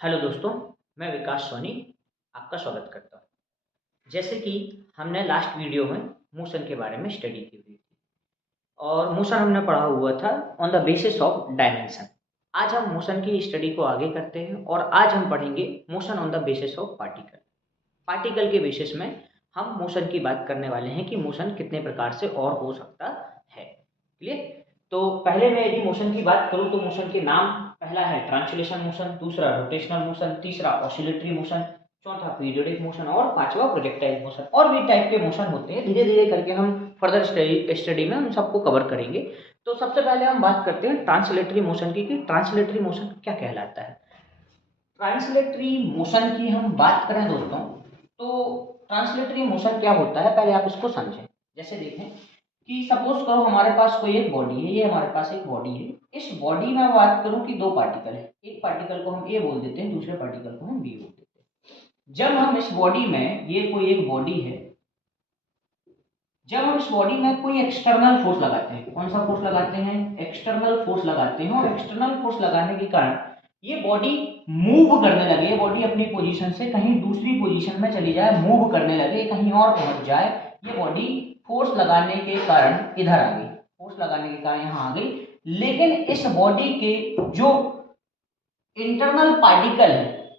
Hello दोस्तों, मैं विकास सोनी आपका स्वागत करता हूँ। जैसे कि हमने लास्ट वीडियो में मोशन के बारे में स्टडी की हुई थी और मोशन हमने पढ़ा हुआ था on the basis of dimension. आज हम मोशन की स्टडी को आगे करते हैं और आज हम पढ़ेंगे motion on the basis of particle. Particle के बेसिस में हम मोशन की बात करने वाले हैं कि मोशन कितने प्रकार से और हो सकता है। क्लियर? तो पहले मैं यदि मोशन की बात करूं तो मोशन के नाम, पहला है ट्रांसलेशन मोशन, दूसरा रोटेशनल मोशन, तीसरा ऑसिलेटरी मोशन, चौथा पीरियोडिक मोशन और पांचवा प्रोजेक्टाइल मोशन। और भी टाइप के मोशन होते हैं, धीरे धीरे करके हम फर्दर स्टडी में उन सबको कवर करेंगे। तो सबसे पहले हम बात करते हैं ट्रांसलेटरी मोशन की कि ट्रांसलेटरी मोशन क्या कहलाता है। ट्रांसलेटरी मोशन की हम बात करें दोस्तों तो ट्रांसलेटरी मोशन क्या होता है पहले आप इसको समझें। जैसे देखें कि सपोज करो हमारे पास कोई एक बॉडी है, ये हमारे पास एक बॉडी है। इस बॉडी में बात करूं कि दो पार्टिकल है, एक पार्टिकल को हम ए बोल देते हैं, दूसरे पार्टिकल को हम बी बोल देते हैं। जब हम इस बॉडी में, ये कोई एक बॉडी है, जब हम इस बॉडी में कोई एक्सटर्नल फोर्स लगाते हैं, कौन सा फोर्स लगाते हैं? एक्सटर्नल फोर्स लगाते हैं। और एक्सटर्नल फोर्स लगाने के कारण ये बॉडी मूव करने लगे, ये बॉडी अपनी पोजीशन से कहीं दूसरी पोजीशन में चली जाए, मूव करने लगे, कहीं और पहुंच जाए, ये बॉडी फोर्स लगाने के कारण इधर आ गई, फोर्स लगाने के कारण यहां आ गई। लेकिन इस बॉडी के जो इंटरनल पार्टिकल है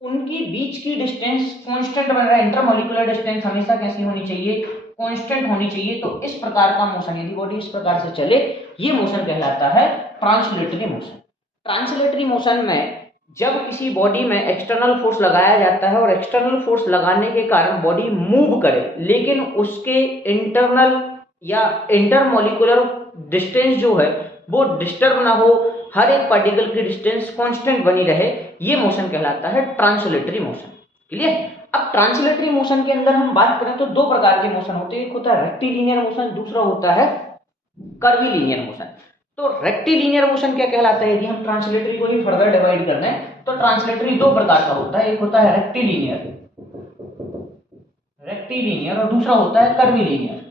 उनकी बीच की डिस्टेंस कांस्टेंट बन रहा है। इंटरमोलिकुलर डिस्टेंस हमेशा कैसी होनी चाहिए? कांस्टेंट होनी चाहिए। तो इस प्रकार का मोशन, यदि बॉडी इस प्रकार से चले, ये मोशन कहलाता है ट्रांसलेटरी मोशन। ट्रांसलेटरी मोशन में जब किसी बॉडी में एक्सटर्नल फोर्स लगाया जाता है और एक्सटर्नल फोर्स लगाने के कारण बॉडी मूव करे, लेकिन उसके इंटरनल या इंटरमोलिकुलर डिस्टेंस जो है वो डिस्टर्ब ना हो, हर एक पार्टिकल की डिस्टेंस कांस्टेंट बनी रहे, ये मोशन कहलाता है ट्रांसलेटरी मोशन। क्लियर? अब ट्रांसलेटरी मोशन के अंदर हम बात करें तो दो प्रकार के मोशन होते हैं, एक होता है रेक्टिलिनियर मोशन, दूसरा होता है कर्वीलिनियर मोशन। तो रेक्टिलिनियर मोशन क्या कहलाता है? यदि हम ट्रांसलेटरी को ही फर्दर डिवाइड कर दें तो ट्रांसलेटरी दो प्रकार का होता है, एक होता है रेक्टिलिनियर, रेक्टिलिनियर, और दूसरा होता है कर्वीलिनियर।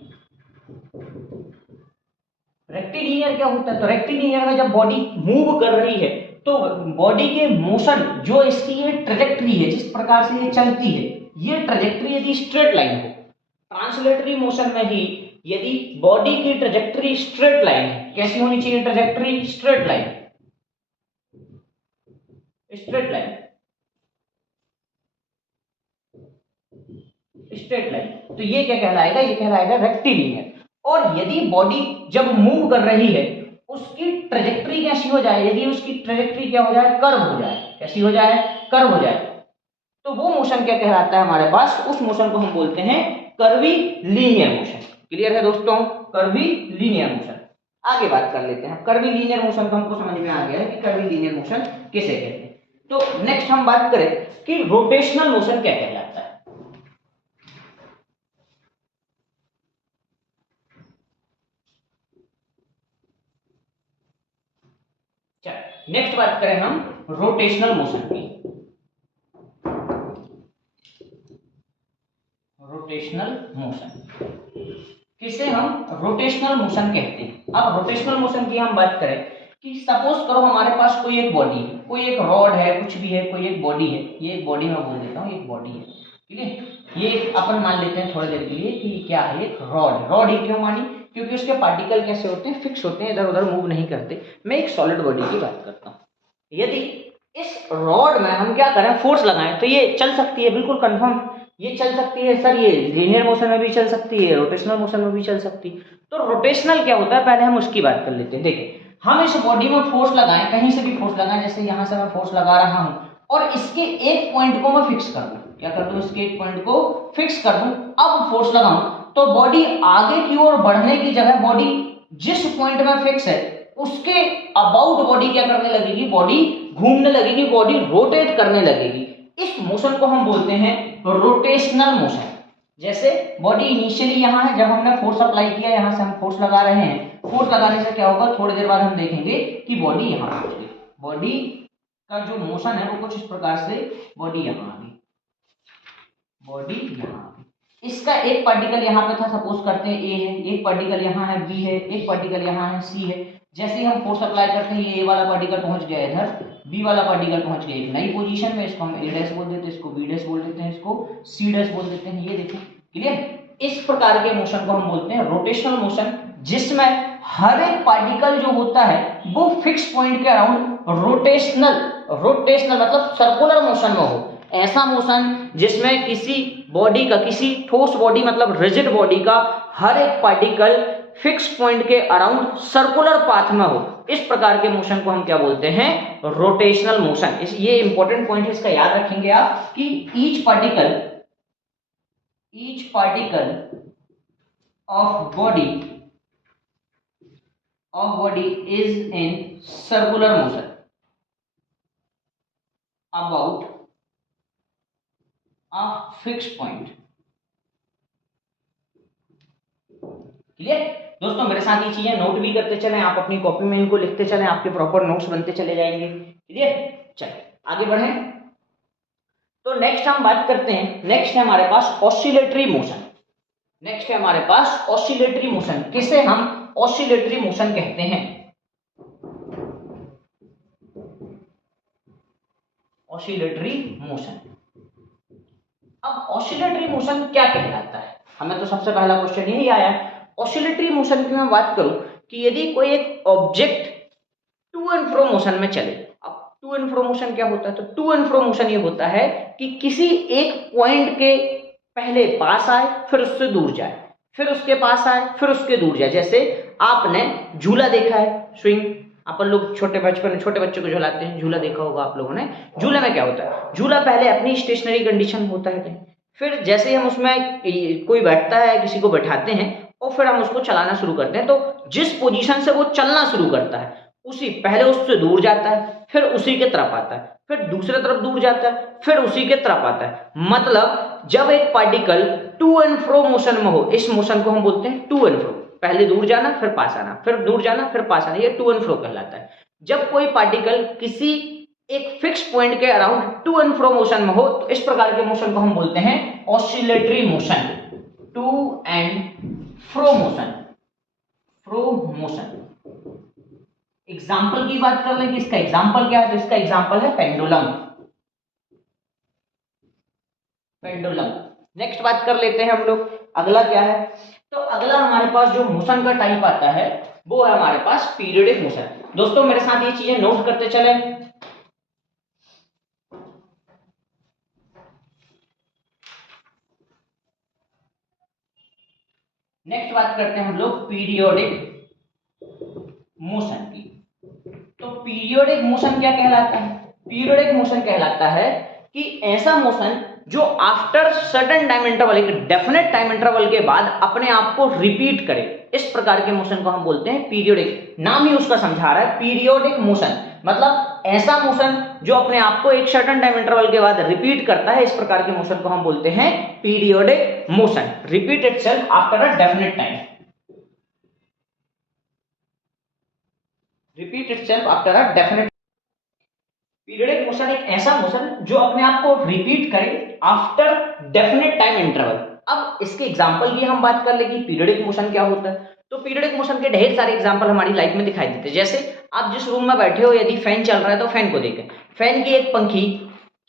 रेक्टिलिनियर क्या होता है? तो रेक्टिलिनियर में जब बॉडी मूव कर रही है तो बॉडी के मोशन, जो इसकी ये ट्रेजेक्टरी है, जिस प्रकार से ये चलती है, ये ट्रेजेक्टरी यदि स्ट्रेट लाइन हो, ट्रांसलेटरी मोशन में ही यदि बॉडी की ट्रेजेक्टरी स्ट्रेट लाइन है, कैसी होनी चाहिए trajectory? Straight line, straight line, straight line. तो ये क्या कहलाएगा? ये कहलाएगा रेक्टिलिनियर। और यदि बॉडी जब मूव कर रही है उसकी ट्रेजेक्टरी कैसी हो जाए? यदि उसकी ट्रेजेक्टरी क्या हो जाए? कर्व हो जाए। कैसी हो जाए? कर्व हो जाए। तो वो मोशन क्या कहलाता है हमारे पास? उस मोशन को हम बोलते हैं कर्वी लीनियर मोशन। क्लियर है दोस्तों? Curvy linear motion. आगे बात कर लेते हैं। कर्वी लीनियर मोशन को हमको समझ में आ गया है कि कर्वी लीनियर मोशन किसे कहते हैं। तो नेक्स्ट हम बात करें कि रोटेशनल मोशन क्या कहलाता है। नेक्स्ट बात करें हम रोटेशनल मोशन की। रोटेशनल मोशन किसे हम रोटेशनल मोशन कहते हैं। अब रोटेशनल मोशन की हम बात करें कि सपोज करो हमारे पास कोई एक बॉडी है, कोई एक रॉड है, कुछ भी है, कोई एक बॉडी है, ये एक बॉडी में बोल देता हूँ, एक बॉडी है। ठीक है? ये अपन मान लेते हैं थोड़ी देर के लिए कि क्या है? एक रॉड। रॉड ही क्यों मानी? क्योंकि उसके पार्टिकल कैसे होते हैं? फिक्स होते हैं, इधर उधर मूव नहीं करते। मैं एक सॉलिड बॉडी की बात करता हूँ। यदि इस रॉड में हम क्या करें? फोर्स लगाएं तो ये चल सकती है, बिल्कुल कंफर्म ये चल सकती है सर। ये लीनियर मोशन में भी चल सकती है, रोटेशनल मोशन में भी चल सकती है। तो रोटेशनल क्या होता है पहले हम उसकी बात कर लेते हैं। देखिए, हम इस बॉडी में फोर्स लगाएं, कहीं से भी फोर्स लगाएं, जैसे यहां से मैं फोर्स लगा रहा हूं और इसके एक पॉइंट को मैं फिक्स कर दूं। क्या कर दूं? इसके एक पॉइंट को फिक्स कर दूं। अब फोर्स लगाऊं तो बॉडी आगे की ओर बढ़ने की जगह बॉडी जिस पॉइंट में फिक्स है उसके अबाउट बॉडी क्या करने लगेगी? बॉडी घूमने लगेगी, बॉडी रोटेट करने लगेगी। इस मोशन को हम बोलते हैं रोटेशनल मोशन। जैसे बॉडी इनिशियली यहां है, जब हमने फोर्स अप्लाई किया, यहां से हम फोर्स लगा रहे हैं, फोर्स लगाने से क्या होगा? थोड़ी देर बाद हम देखेंगे कि बॉडी यहां पहुंच गई। बॉडी का जो मोशन है वो कुछ इस प्रकार से, बॉडी यहां आ गई, बॉडी यहां आ गई। इसका एक पार्टिकल यहां पे था, सपोज करते हैं ए है, एक पार्टिकल यहां है बी है, एक पार्टिकल यहां है सी है। जैसे ही हम फोर्स अप्लाई करते हैं, ये वाला पार्टिकल पहुंच गया इधर, बी वाला पार्टिकल पहुंच गया एक नई पोजीशन में, इसको हम ए डैश बोल देते हैं, इसको बी डैश बोल देते हैं, इसको सी डैश बोल देते हैं। ये देखें, क्लियर। इस प्रकार के मोशन को हम बोलते हैं रोटेशनल मोशन, जिसमें हर एक पार्टिकल जो होता है वो फिक्स पॉइंट के अराउंड रोटेशनल मतलब सर्कुलर मोशन में हो। ऐसा मोशन जिसमें किसी बॉडी का, किसी ठोस बॉडी मतलब रिजिड बॉडी का हर एक पार्टिकल फिक्स पॉइंट के अराउंड सर्कुलर पाथ में हो। इस प्रकार के मोशन को हम क्या बोलते हैं? Rotational motion. ये इंपॉर्टेंट पॉइंट है, इसका याद रखेंगे आप कि each particle of body is in circular motion about a fixed point। Clear दोस्तों, मेरे साथ ये चीजें नोट भी करते चलें, आप अपनी कॉपी में इनको लिखते चलें, आपके प्रॉपर नोट्स बनते चले जाएंगे। क्लियर, चलिए आगे बढ़ें। तो नेक्स्ट हम बात करते हैं, नेक्स्ट है हमारे पास ऑसिलेटरी मोशन। किसे हम ऑसिलेटरी मोशन कहते हैं? Oscillatory motion. अब ऑसिलेटरी मोशन क्या कहलाता है? हमें तो सबसे पहला क्वेश्चन यही आया है। ऑसिलेटरी मोशन की मैं बात करूं कि यदि कोई एक object to and fro motion में चले। अब टू एंड फ्रो मोशन क्या होता है? तो टू एंड फ्रो मोशन ये होता है कि किसी एक पॉइंट के पहले पास आए, फिर उससे दूर जाए, फिर उसके पास आए, फिर उसके दूर जाए। जैसे आपने झूला देखा है, स्विंग, अपन लोग छोटे बच्चों को झुलाते हैं, झूला देखा होगा आप लोगों ने। झूले में क्या होता है? झूला पहले अपनी स्टेशनरी कंडीशन होता है कहीं, फिर जैसे ही हम उसमें कोई बैठता है, किसी को बैठाते हैं और फिर हम उसको चलाना शुरू करते हैं, तो जिस पोजीशन से वो चलना शुरू करता है उसी पहले उससे दूर जाता है, फिर उसी के तरफ आता है, फिर दूसरे तरफ दूर जाता है, फिर उसी के तरफ आता है। मतलब जब एक particle to and fro motion में हो, इस मोशन को हम बोलते हैं टू एंड फ्रो। पहले दूर जाना, फिर पास आना, फिर दूर जाना, फिर पास आना, ये टू एंड फ्रो कहलाता है। जब कोई पार्टिकल किसी एक फिक्स पॉइंट के around two and fro motion में हो, तो इस प्रकार के मोशन को हम बोलते हैं oscillatory motion, to and fro motion. Example की बात कर लें कि इसका एग्जाम्पल क्या है, तो इसका एग्जाम्पल है पेंडुलम। नेक्स्ट बात कर लेते हैं हम लोग, अगला क्या है? तो अगला हमारे पास जो मोशन का टाइप आता है वो है हमारे पास पीरियोडिक मोशन। दोस्तों मेरे साथ ये चीजें नोट करते चले। नेक्स्ट बात करते हैं हम लोग पीरियोडिक मोशन की। तो पीरियोडिक मोशन क्या कहलाता है? पीरियोडिक मोशन कहलाता है कि ऐसा मोशन जो आफ्टर सर्टेन टाइम इंटरवल, एक डेफिनेट टाइम इंटरवल के बाद अपने आप को रिपीट करे। इस प्रकार के मोशन को हम बोलते हैं पीरियोडिक। नाम ही उसका समझा रहा है, पीरियोडिक मोशन मतलब ऐसा मोशन जो अपने आप को एक सर्टेन टाइम इंटरवल के बाद रिपीट करता है। इस प्रकार के मोशन को हम बोलते हैं periodic motion. Repeat itself after a definite time. Repeat itself after a definite. Periodic motion एक ऐसा मोशन जो अपने आप को रिपीट करे आफ्टर डेफिनेट टाइम इंटरवल। अब इसके एग्जांपल की हम बात कर ले कि पीरियोडिक मोशन क्या होता है। तो पीरियोडिक मोशन के ढेर सारे एग्जांपल हमारी लाइफ में दिखाई देते हैं। जैसे आप जिस रूम में बैठे हो, यदि फैन चल रहा है तो फैन को देखें। फैन की एक पंखी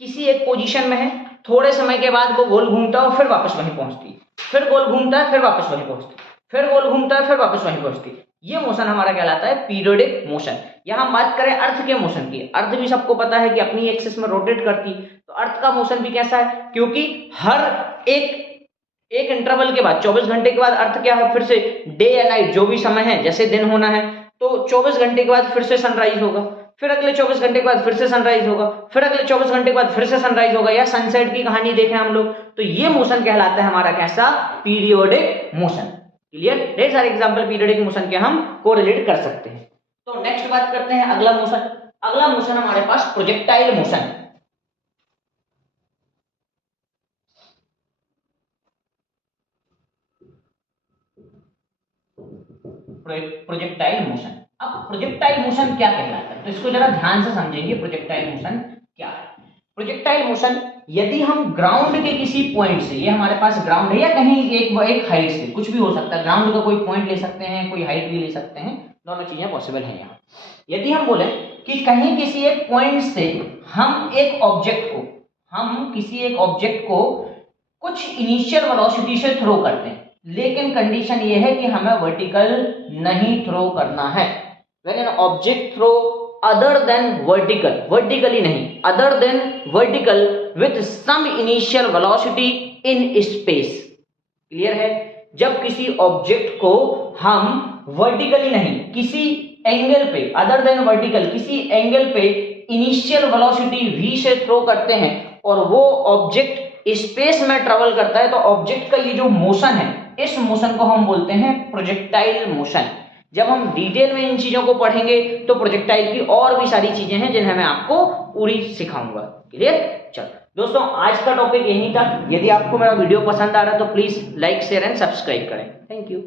किसी एक पोजीशन में है, थोड़े समय के बाद वो गोल घूमता है और फिर वापस वहीं पहुंचती है, फिर गोल घूमता है, फिर वापस वहीं पहुंचती, फिर गोल घूमता है, फिर वापस वहीं पहुंचती। ये मोशन हमारा कहलाता है पीरियोडिक मोशन। यहां हम बात करें अर्थ के मोशन की। अर्थ भी सबको पता है कि अपनी एक्सिस में रोटेट करती है। तो अर्थ का मोशन भी कैसा है? क्योंकि हर एक इंटरवल के बाद 24 घंटे के बाद अर्थ क्या है? फिर से डे या नाइट जो भी समय है, जैसे दिन होना है तो 24 घंटे के बाद फिर से सनराइज होगा, फिर अगले 24 घंटे के बाद फिर से सनराइज होगा, फिर अगले 24 घंटे के बाद फिर से सनराइज होगा। या सनसेट की कहानी देखें हम लोग, तो ये मोशन कहलाता है हमारा कैसा? Periodic motion. क्लियर? ढेर सारे एग्जांपल पीरियोडिक मोशन के हम कोरिलेट कर सकते हैं। तो नेक्स्ट बात करते हैं अगला मोशन। अगला मोशन हमारे पास प्रोजेक्टाइल मोशन। Projectile motion. अब प्रोजेक्टाइल मोशन क्या कहलाता है, तो इसको जरा ध्यान से समझेंगे। प्रोजेक्टाइल मोशन क्या है? प्रोजेक्टाइल मोशन, यदि हम ग्राउंड के किसी पॉइंट से, ये हमारे पास ग्राउंड है या कहीं एक हाइट से, कुछ भी हो सकता है, ग्राउंड का कोई पॉइंट ले सकते हैं, कोई हाइट भी ले सकते हैं, दोनों चीजें पॉसिबल हैं यहाँ। यदि हम बोले कि कहीं किसी एक पॉइंट से हम किसी एक ऑब्जेक्ट को कुछ इनिशियल वेलोसिटी से थ्रो करते हैं, लेकिन कंडीशन ये है कि हमें वर्टिकल नहीं थ्रो करना है। When an object throw other than vertically नहीं, other than vertical with some initial velocity in space. Clear है? जब किसी ऑब्जेक्ट को हम वर्टिकली नहीं, किसी एंगल पे, अदर देन वर्टिकल, किसी एंगल पे इनिशियल वेलोसिटी v से थ्रो करते हैं और वो ऑब्जेक्ट स्पेस में ट्रेवल करता है, तो ऑब्जेक्ट का ये जो मोशन है, इस मोशन को हम बोलते हैं प्रोजेक्टाइल मोशन। जब हम डिटेल में इन चीजों को पढ़ेंगे तो प्रोजेक्टाइल की और भी सारी चीजें हैं जिन्हें मैं आपको पूरी सिखाऊंगा। क्लियर? चलो दोस्तों, आज का टॉपिक यही था। यदि आपको मेरा वीडियो पसंद आ रहा है तो please like, share and subscribe करें। Thank you.